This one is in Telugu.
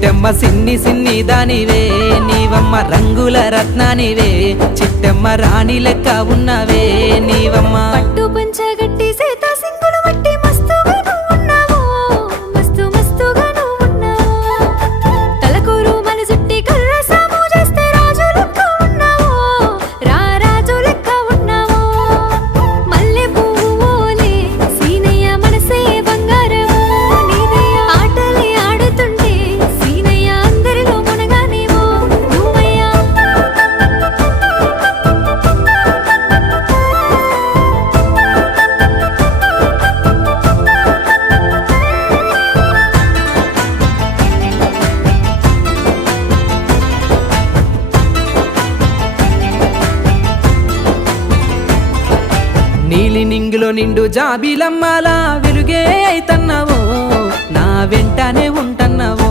చిట్టెమ్మ సిన్ని సిన్ని దానివే నీవమ్మ రంగుల రత్నానివే చిట్టెమ్మ రాణి లెక్క ఉన్నవే నీవమ్మ పట్టు పంచగట్టి సేత సింగులు వట్టి మస్తుగా నువ్వున్నావు మస్తు మస్తుగా నువ్వున్నావు తలకూరు మన చుట్టి కర్ర సాము చేస్తే రాజు లెక్క ఉన్నావు రాజు లెక్క ఉన్నావు మల్లె పువ్వు ఓలే సీనయ్య మనసే బంగారము నీదయ్య ఆటలే ఆడుతుంటే సీనయ్య అందరిలో మునగానేమో నువ్వయ్యా నీలి నింగిలో నిండు జాబిలమ్మలా వెలుగే అయితన్నావో నా వెంటనే ఉంటన్నావో